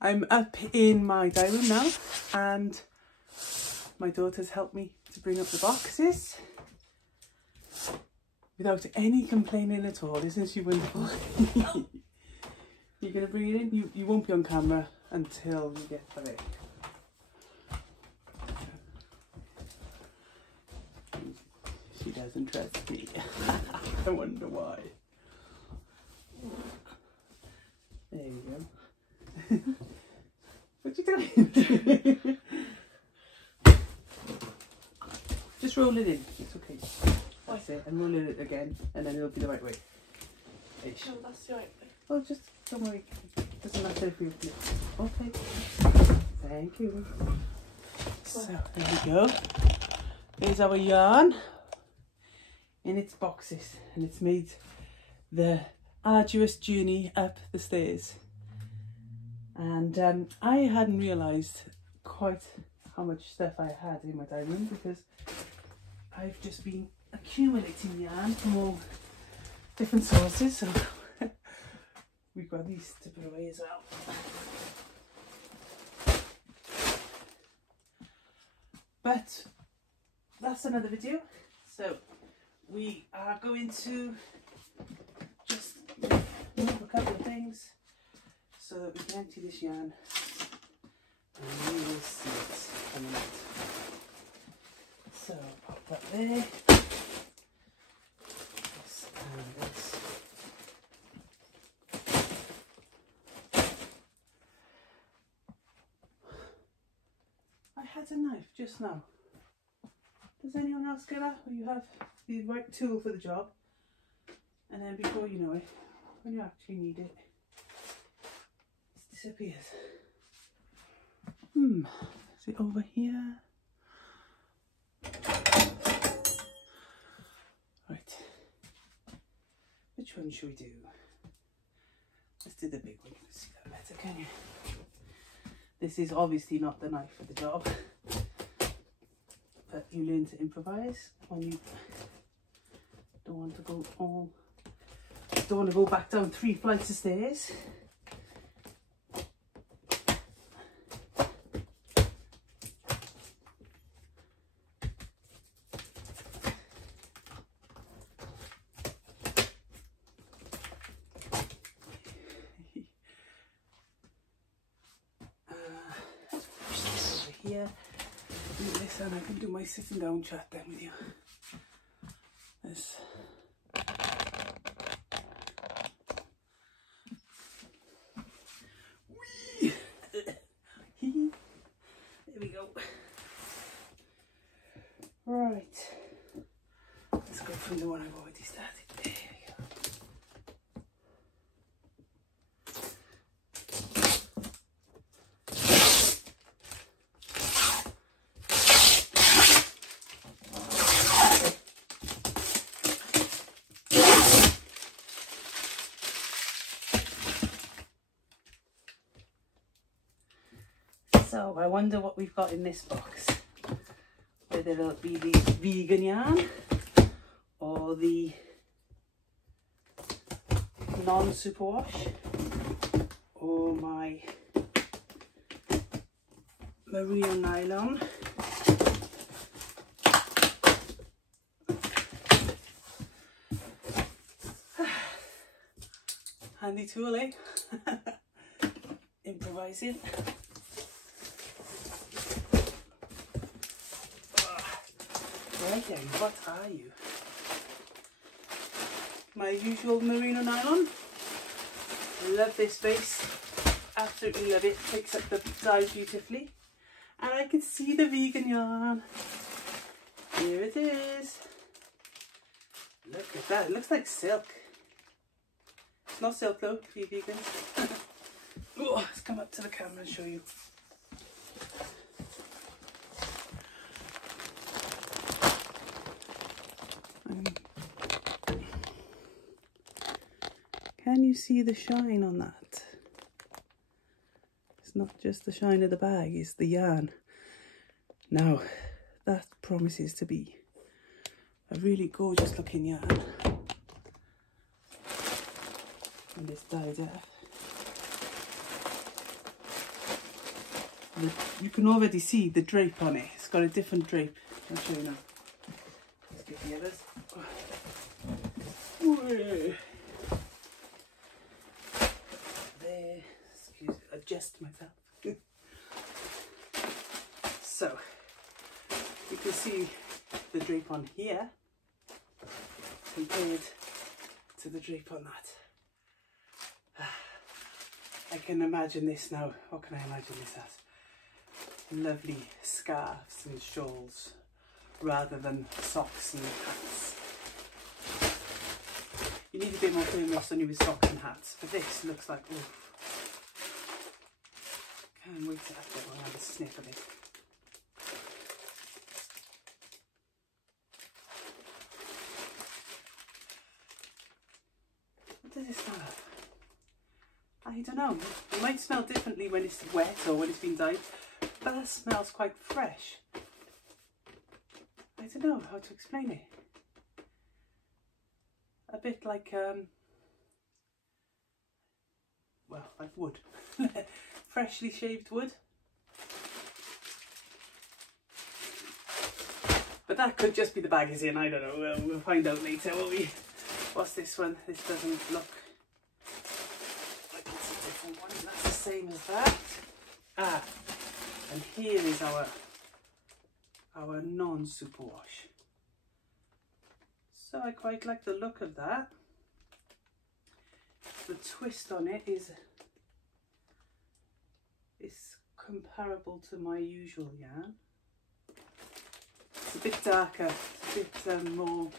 I'm up in my dining room now, and my daughter's helped me to bring up the boxes without any complaining at all. Isn't she wonderful? You're going to bring it in? You won't be on camera until you get there. She doesn't trust me. I wonder why. There you go. What you doing? Just roll it in. It's okay. That's it. And roll it again, and then it'll be the right way. Ish. Oh, that's the right way. Oh, just don't worry. It doesn't matter if you flip. Okay. Thank you. So there we go. Here's our yarn in its boxes, and it's made the arduous journey up the stairs. And I hadn't realised quite how much stuff I had in my dining room, because I've just been accumulating yarn from all different sources. So we've got these to put away as well. But that's another video. So we are going to just move a couple of things so that we can empty this yarn, and we will see it coming out. So pop that there. This and this. I had a knife just now. Does anyone else get that? Where you have the right tool for the job, and then before you know it, when you actually need it, it disappears. Is it over here? Right. Which one should we do? Let's do the big one. You can see that better, can you? This is obviously not the knife for the job, but you learn to improvise when you don't want to go back down 3 flights of stairs. Here, do this, and I can do my sitting down chat then with you. This. There we go. Right. Let's go from the one I've already started. There we go. So I wonder what we've got in this box. Whether it'll be the vegan yarn or the non-superwash, or my merino nylon. Handy tool, eh? Improvising. Right then, what are you? My usual merino nylon. Love this base. Absolutely love it. Picks up the dye beautifully. And I can see the vegan yarn. Here it is. Look at that. It looks like silk. It's not silk though, for you vegans. Oh, let's come up to the camera and show you. Can you see the shine on that? It's not just the shine of the bag, it's the yarn. Now, that promises to be a really gorgeous looking yarn. And this dyed up. you can already see the drape on it. It's got a different drape. I'll show you now. Let's get the others. There. Excuse me, adjust myself. So you can see the drape on here compared to the drape on that. I can imagine this now. What can I imagine this as? Lovely scarves and shawls rather than socks and hats. You need a bit more firmness on you with socks and hats, but this looks like, oof. Can't wait to have a sniff of it. What does it smell of? I don't know. It might smell differently when it's wet or when it's been dyed, but that smells quite fresh. I don't know how to explain it. A bit like, well, like wood. Freshly shaved wood. But that could just be the bag is in, I don't know. We'll find out later, won't we? What's this one? This doesn't look like it's a different one. That's the same as that. Ah, and here is our non-superwash. So I quite like the look of that. The twist on it is comparable to my usual yarn. It's a bit darker, a bit more,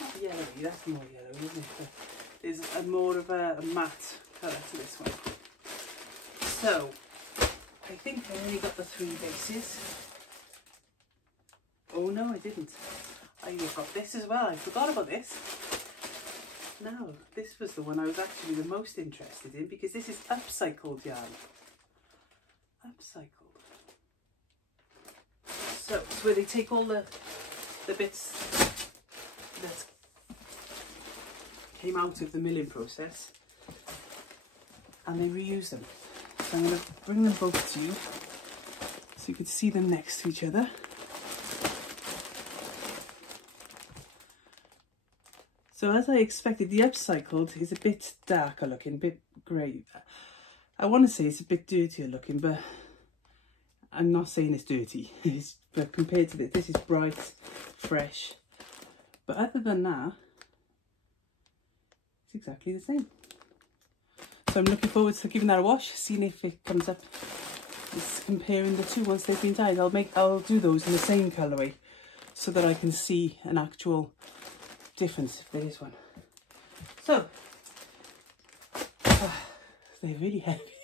not yellowy, that's more yellow, isn't it? But there's a more of a matte colour to this one. So, I think I only got the 3 bases. Oh no, I didn't. I got this as well, I forgot about this. No, this was the one I was actually the most interested in because this is upcycled yarn. Upcycled. So it's where they take all the bits that came out of the milling process and they reuse them. So I'm going to bring them both to you so you can see them next to each other. So as I expected, the upcycled is a bit darker looking, a bit grey. I want to say it's a bit dirtier looking, but I'm not saying it's dirty. But compared to this is bright, fresh. But other than that, it's exactly the same. So I'm looking forward to giving that a wash, seeing if it comes up. It's comparing the two once they've been dyed. I'll do those in the same colourway so that I can see an actual difference if there is one. So they're really heavy.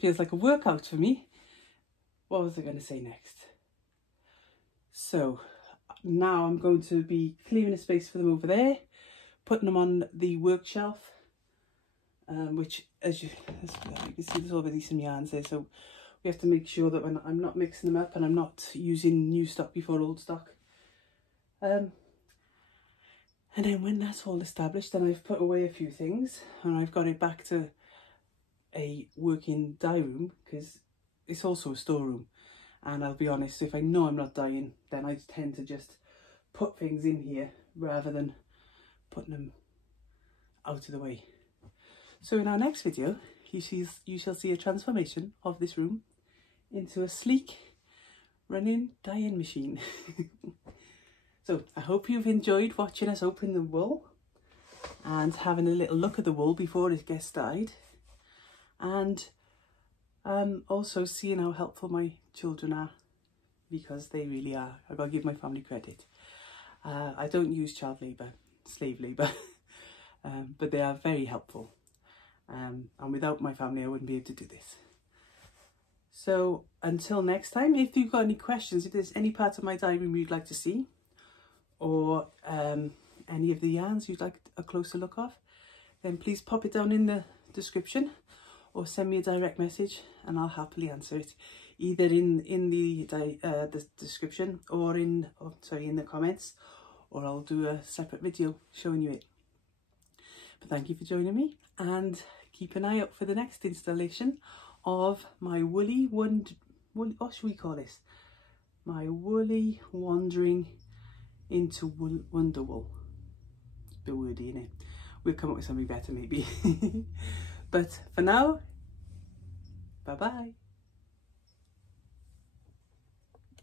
Feels like a workout for me. What was I going to say next? So now I'm going to be clearing a space for them over there, putting them on the work shelf, which as you can see there's already some yarns there, so we have to make sure that when I'm not mixing them up and I'm not using new stock before old stock. And then when that's all established, then I've put away a few things and I've got it back to a working dye room because it's also a storeroom. And I'll be honest, if I know I'm not dyeing, then I tend to just put things in here rather than putting them out of the way. So in our next video, you shall see a transformation of this room into a sleek running dyeing machine. So I hope you've enjoyed watching us open the wool and having a little look at the wool before it gets dyed, and also seeing how helpful my children are, because they really are. I've got to give my family credit. I don't use child labour, slave labour, but they are very helpful, and without my family I wouldn't be able to do this. So until next time, if you've got any questions, if there's any part of my dye room you'd like to see, or any of the yarns you'd like a closer look of, then please pop it down in the description or send me a direct message and I'll happily answer it, either in the description or in the comments, or I'll do a separate video showing you it. But thank you for joining me, and keep an eye out for the next installation of my woolly what should we call this? My woolly wandering into Wonderwool. It's a bit wordy, innit? We'll come up with something better maybe. But for now, bye bye.